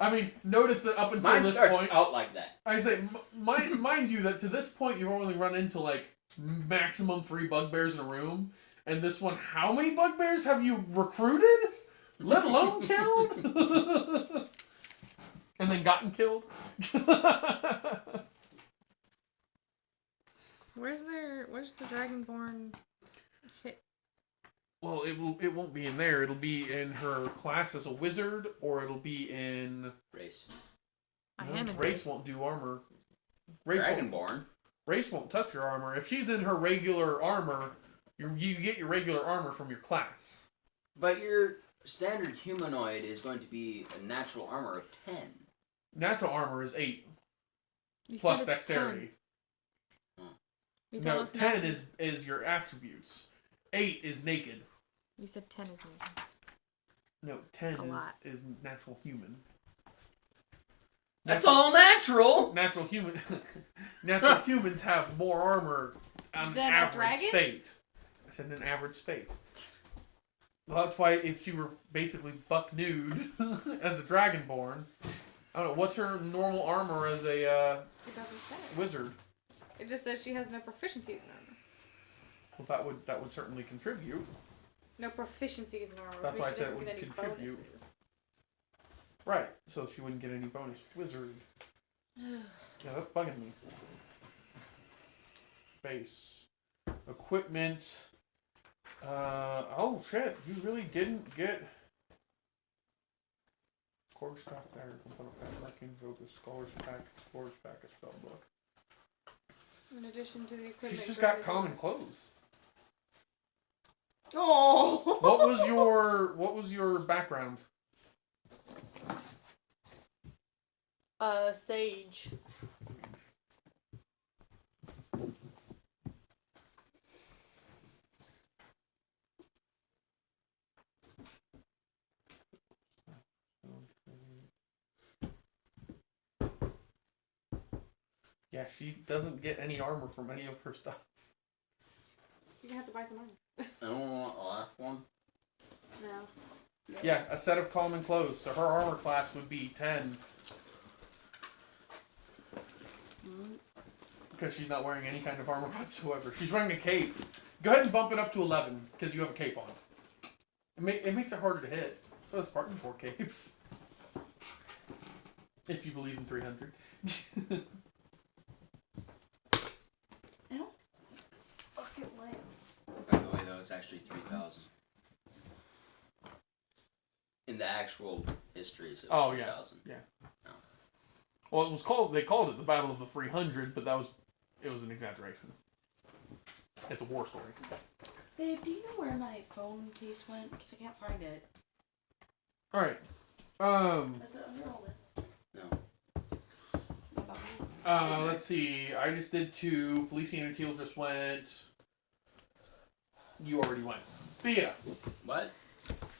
I mean, notice that up until Mine this starts point, out like that. I say, mind you, that to this point you've only run into like maximum 3 bugbears in a room, and this one, how many bugbears have you recruited, let alone killed, and then gotten killed? Where's the Dragonborn hit? Well, it won't be in there. It'll be in her class as a wizard, or it'll be in Race. I am in race. Won't do armor. Dragonborn. Race won't touch your armor. If she's in her regular armor, you get your regular armor from your class. But your standard humanoid is going to be a natural armor of 10. Natural armor is 8 You plus said it's dexterity. 10. No, 10 is your attributes. 8 is naked. You said 10 is naked. No, 10 is natural human. That's all natural. Natural human. Natural humans have more armor on an average state. I said an average state. Well, that's why if she were basically buck nude as a dragonborn, I don't know, what's her normal armor as a it doesn't say. Wizard? It just says she has no proficiencies in armor. Well, that would certainly contribute. No proficiencies in armor. That's why I said it would would contribute. bonuses. Right, so she wouldn't get any bonus. Wizard. Yeah, that's bugging me. Base. Equipment. Oh shit, you really didn't get... Quarterstaff dagger, component pack, working focus, scholar's pack, a spell book. In addition to the equipment... She's just got common clothes. Oh! What was your background? Sage. Yeah, she doesn't get any armor from any of her stuff. You're gonna have to buy some armor. I don't want the last one. No. Yeah, a set of common clothes. So her armor class would be 10. Because she's not wearing any kind of armor whatsoever. She's wearing a cape. Go ahead and bump it up to 11, because you have a cape on. It makes it harder to hit. So does Spartan 4 capes. If you believe in 300. I don't fucking like. By the way, though, it's actually 3,000. In the actual histories, it was 3,000. Yeah. Oh. Well, they called it the Battle of the 300, but it was an exaggeration. It's a war story. Babe, do you know where my phone case went? Because I can't find it. Alright. Is it under all this? No. Let's see. I just did 2. Felicia and Teal just went. You already went. Thea. What?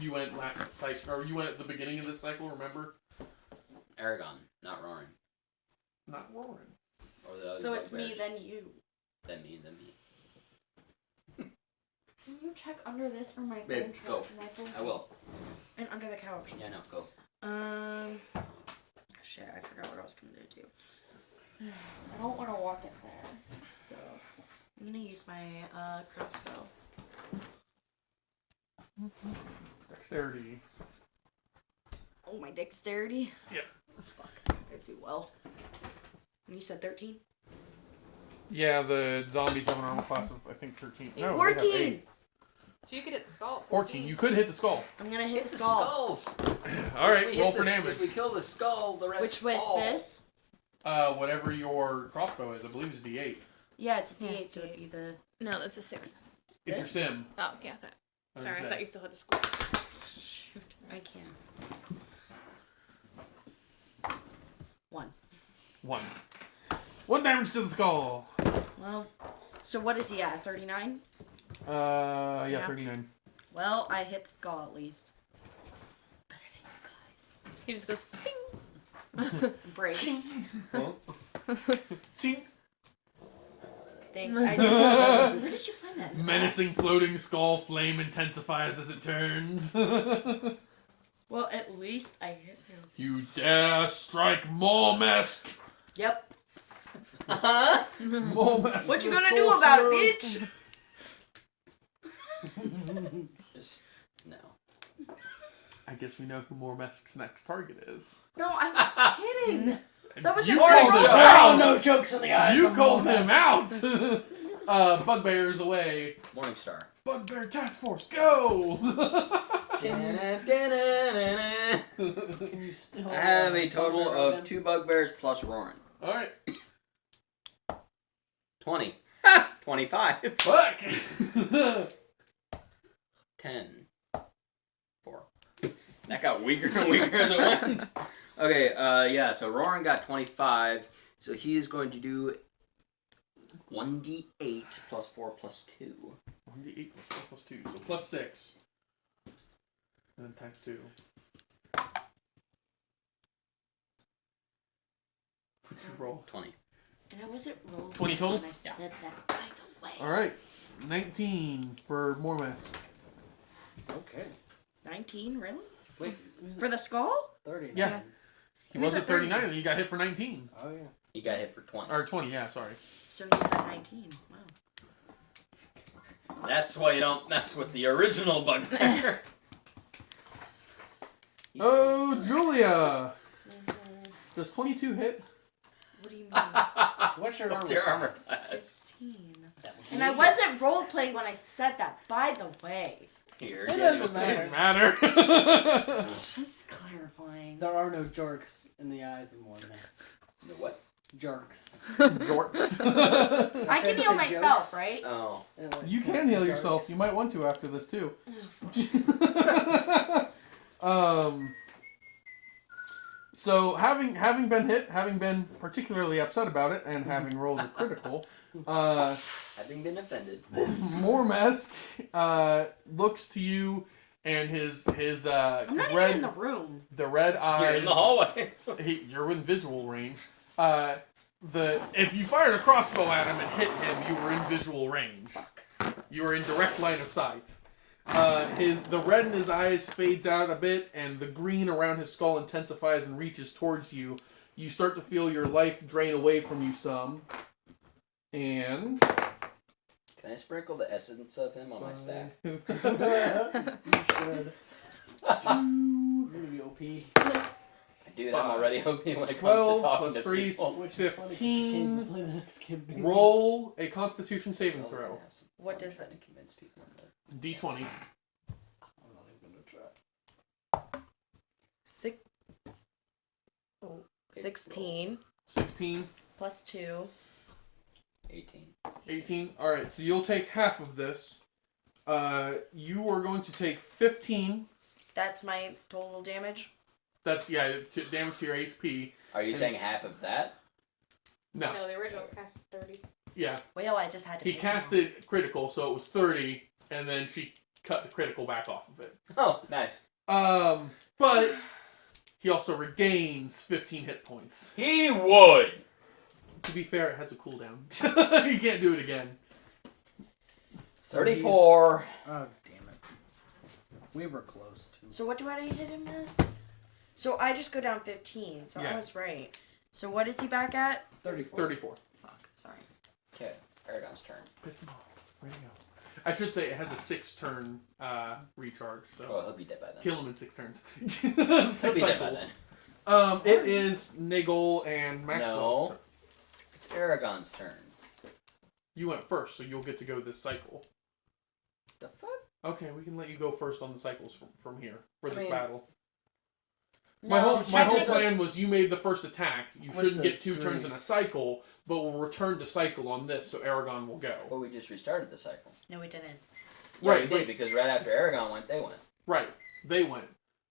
You went last cycle, or you went at the beginning of this cycle, remember? Aragon, not roaring. Not roaring. Or the other So it's bugbears. me, then you. Then me, then me. Can you check under this for my Babe, phone? go. My phone I will. And under the couch. Yeah, no, go. Shit, I forgot what I was gonna do too. I don't want to walk in there, so I'm gonna use my crossbow. Dexterity. Oh, my dexterity? Yeah. Fuck, I do well. And you said 13? Yeah, the zombies have an armor class of, I think, 13. No, 14! they have 8. So you could hit the skull. 14. You could hit the skull. I'm gonna hit the the skull. skulls! Alright, If we roll hit for the- damage. If we kill the skull, the rest Which with fall. this? Whatever your crossbow is, I believe it's D8. Yeah, it's a D8, Yeah, so it'd be the... No, that's a 6. It's your This? sim. Oh, yeah, that. Sorry, I thought you still had the score. Shoot, I can't. 1. 1. 1 damage to the skull. Well, so what is he at? 39? Yeah, 39. Well, I hit the skull at least. Better than you guys. He just goes, ping. Breaks. Ching. Thanks. I did. Where did you find that? Menacing floating skull flame intensifies as it turns. Well, at least I hit him. You dare strike Mormesk! Yep. Mormesk. What you gonna do about it, bitch? Just no. I guess we know who Mormesk's next target is. No, I was kidding. That was You a called good him roll. out! Oh, no jokes in the eyes. You of called Mormons. him out! Bugbear's away. Morningstar. Bugbear Task Force, go! Can you still? I have a total bugbear of them? 2 bugbears plus Roaring. Alright. 20. 25. Fuck! 10. 4. That got weaker and weaker as it went. Okay, yeah, so Roaring got 25. So he is going to do 1d8 plus 4 plus 2. 1d8 plus 4 plus 2, so plus 6. And then times 2. What'd you roll? 20. And I wasn't rolling 20 total? when I said that, by the way. Alright. 19 for Mormesk. Okay. 19, really? Wait, who's For the skull? 39? Yeah. He He was was at at 39 and he got hit for 19. Oh, yeah. He got hit for 20. Or 20, yeah, sorry. So he's at 19. Wow. That's why you don't mess with the original bugbear. Oh, Julia! Does 22 hit? What do you mean? What's your What's armor? your armor class? class? 16. That would And be- I wasn't role playing when I said that, by the way. Here, It Daniel, doesn't please. Doesn't matter. Just clarifying. There are no jerks in the eyes of Mormons. The what? Jerks. Jorts. I can Trying to heal say myself, jokes? right? Oh. You can heal yourself. You might want to after this too. So having been hit, having been particularly upset about it, and having rolled a critical, Having been offended. Mormesk looks to you, and his I'm not red even in the room. the red eyes. You're in the hallway. You're within visual range. If you fired a crossbow at him and hit him, you were in visual range. You were in direct line of sight. The red in his eyes fades out a bit, and the green around his skull intensifies and reaches towards you. You start to feel your life drain away from you some. And Can I sprinkle the essence of him on my staff? You should. You're gonna be OP. Dude, I'm already hoping when it comes 12 to talking plus to 3 people. Which is funny 'cause you can't even play the next campaign. roll a Constitution saving Oh, we're throw. gonna have some What fun does trying it? to convince people in the- D20. I'm not even gonna try. 16 16. plus 2. 18. 18. Alright, so you'll take half of this. You are going to take 15. That's my total damage. That's, yeah, damage to your HP. Are you And- saying half of that? No. No, the original cast was 30. Yeah. Well, I just had to He piss cast him it critical, so it was 30, and then she cut the critical back off of it. Oh, nice. But he also regains 15 hit points. He would. To be fair, it has a cooldown. You can't do it again. So 34. Oh, damn it. We were close to. So what do I hit him at? So I just go down 15, so Yeah. I was right. So what is he back at? 34. 34. Fuck, sorry. Okay, Aragon's turn. Piss him off. Where'd he go? I should say it has a 6-turn recharge, so Oh, he'll be dead by then. kill him in 6 turns. He'll 6 be dead by cycles. then. It is Nagel and Maxwell's No. turn. It's Aragon's turn. You went first, so you'll get to go this cycle. The fuck? Okay, we can let you go first on the cycles from here for I this mean- battle. My whole technically- plan was you made the first attack. You With shouldn't the get 2 turns in a grease. cycle, but we'll return to cycle on this, so Aragon will go. Well, we just restarted the cycle. No, we didn't. Yeah, Right, we but- did, because right after Aragon went, they went. Right, they went.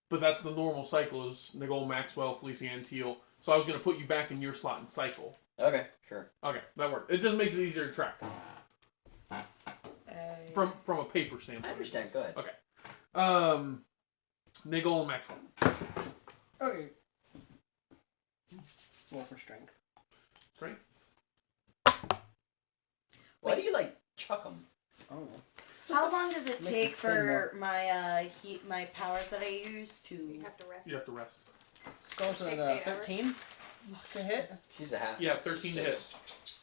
But that's the normal cycle is Nicole, Maxwell, Felician, Teal. So I was going to put you back in your slot and cycle. Okay, sure. Okay, that worked. It just makes it easier to track. From a paper I standpoint. understand, go ahead. Nicole and Maxwell. Okay. Roll for strength. Strength? Why do you, like, chuck them? Oh. How long does it Makes take it spin for my my powers that I use to? You have to rest. You have to rest. Skull's at 6 to 8 hours. 13 to hit. She's a half. Yeah, 13 to hit.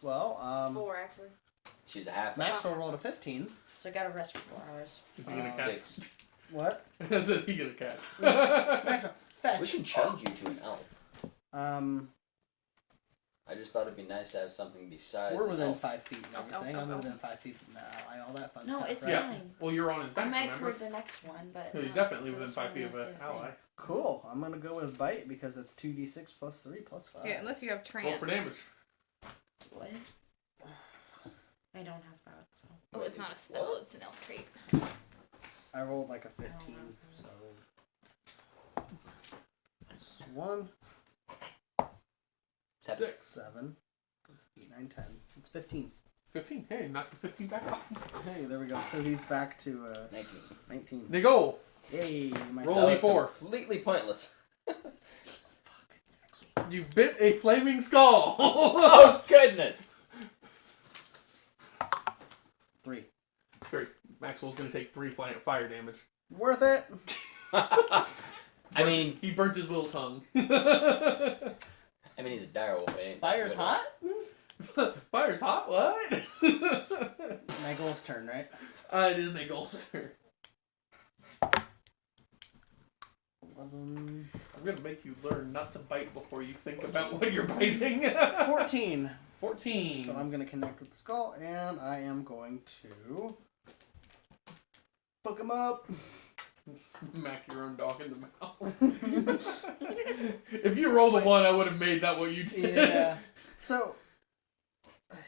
Well, 4 actually. She's a half. Maxwell rolled a 15. So I gotta rest for 4 hours. Is he going to catch? 6. What? Is he going to catch? Maxwell, We fetch. should change you to an elf. I just thought it'd be nice to have something besides We're an within elf. 5 feet and everything. I'm elf. within 5 feet from the ally, all that fun No, stuff. it's right? Yeah. fine. Well, you're on his I back, might remember? for the next one, but So he's not definitely for within this 5 one, feet of let's an do the same. ally. Cool. I'm gonna go with bite because it's 2d6 plus 3 plus 5. Yeah, unless you have trance. Roll for damage. What? I don't have that, so. Oh, it's not a spell, it's an elf trait. I rolled like a 15, so 1, 7. 7, that's 8, 9, 10. It's 15. 15. Hey, knock the 15 back off. Hey, there we go. So he's back to 19. 19. Nicole, Yay, my Roll That me was D4. completely pointless. you bit a flaming skull. Oh, goodness. 3. 3. Maxwell's going to take 3 fire damage. Worth it. I mean, He burnt his little tongue. he's a dire wolf. Ain't Fire's hot? Fire's hot? What? Nigel's turn, right? It is Nicole's turn. 11. I'm going to make you learn not to bite before you think about what you're biting. 14. 14. So I'm going to connect with the skull, and I am going to poke him up. Smack your own dog in the mouth. If you rolled a 1, I would have made that what you did. Yeah. So,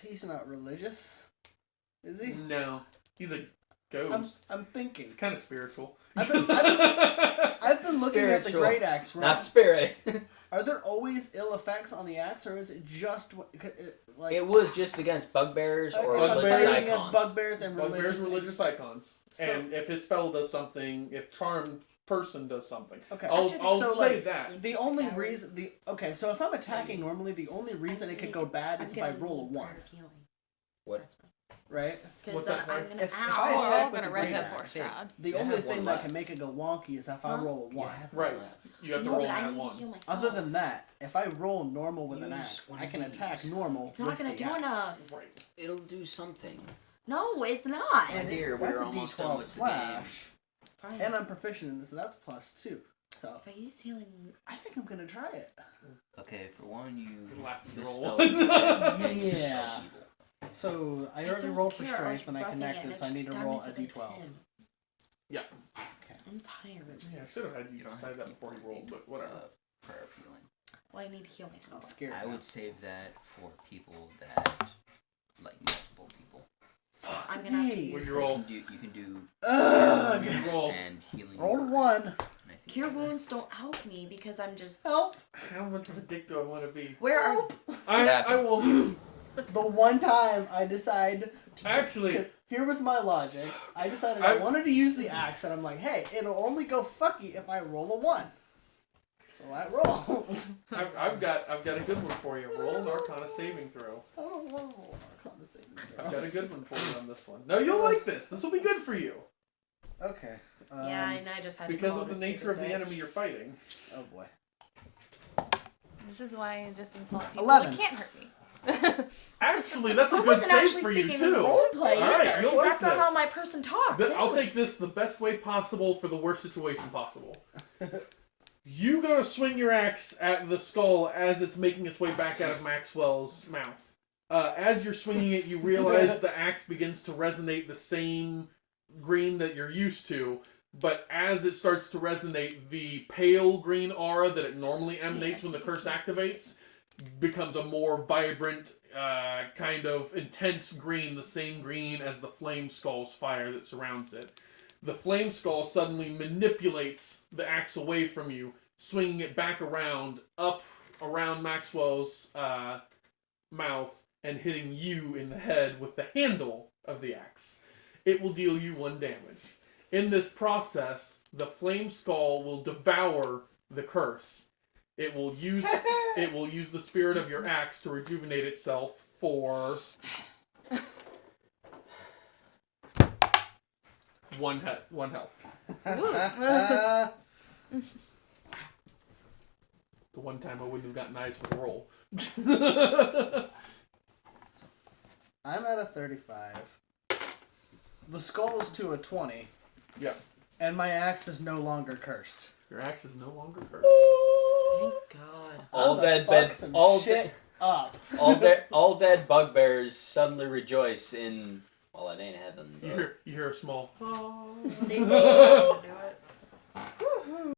he's not religious, is he? No. He's a ghost. I'm thinking. He's kind of spiritual. I've been looking at the Spiritual. great axe. Right? Not spirit. Are there always ill effects on the axe, or is it just like It was just against bugbears or it's religious fighting icons. against bugbears and Bugbear's religious icons. So- And if his spell does something, if charmed person does something. Okay. I'll so say like that. the 6 only hours. reason so if I'm attacking normally, the only reason it could go bad is if I roll a 1, What? right? Because What's then that, I'm sorry? gonna. If Oh, I we're attack all with gonna the res great that axe, for Strahd. The You only have thing one that left. can make it go wonky is if I Huh? roll a 1. Right. You have to No, roll but I that need 1. to heal myself. Other than that, if I roll normal with an Use axe, one I of can these. attack normal. It's not with gonna the do axe. enough. Right. It'll do something. No, it's not. My And dear, that's we're a almost D12 done with the slash. game. Fine. And I'm proficient in this, so that's +2. So If I use healing, I think I'm gonna try it. Okay, for one, you Good laugh at your misspelled roll. evil. Yeah. So I already don't rolled for care, I was strength when I roughing it, connected, and so I it need to stabbed roll me a so they D12. pin. Yeah. I'm tired. Yeah, I should have had you You don't decide have that to before you keep rolled, but whatever. Prayer of healing. Well, I need to heal I'm myself. scared. I now. would save that for people that like multiple people. I'm gonna have to Yay. When use you this. roll. You can do Ugh. You roll. and healing. Rolled a word. 1. And I think Cure that's it. wounds don't help me because I'm just. Help! How much of a dick do I want to be? Where are? Help! I will. The one time I decide. Actually, Here was my logic. I decided I I- wanted to use the axe, and I'm like, hey, it'll only go fucky if I roll a 1. So I rolled. I've got a good one for you. Roll an Arcana saving throw. I don't want to roll Arcana saving I've throw. got a good one for you on this one. No, you'll like this. This will be good for you Okay. Yeah, and I just had to because call of the this nature of the stupid enemy bitch. you're fighting. Oh boy. This is why I just insult people 11. that can't hurt me. Actually, that's a I good wasn't save actually for you speaking too. roleplay All right, either, you'll because like that's not how this. my person talks. I'll take anyways. this the best way possible for the worst situation possible. You go to swing your axe at the skull as it's making its way back out of Maxwell's mouth. As you're swinging it, you realize the axe begins to resonate the same green that you're used to, but as it starts to resonate, the pale green aura that it normally emanates when the curse activates becomes a more vibrant, kind of intense green, the same green as the flame skull's fire that surrounds it. The flame skull suddenly manipulates the axe away from you, swinging it back around, up around Maxwell's mouth, and hitting you in the head with the handle of the axe. It will deal you 1 damage. In this process, the flame skull will devour the curse. It will use the spirit of your axe to rejuvenate itself for 1 health. The one time I wouldn't have gotten eyes for the roll. I'm at a 35. The skull is to a 20. Yeah. And my axe is no longer cursed. Your axe is no longer cursed. Thank God. All dead bugbears suddenly rejoice in, well, it ain't heaven. You hear a small. Say something to do it.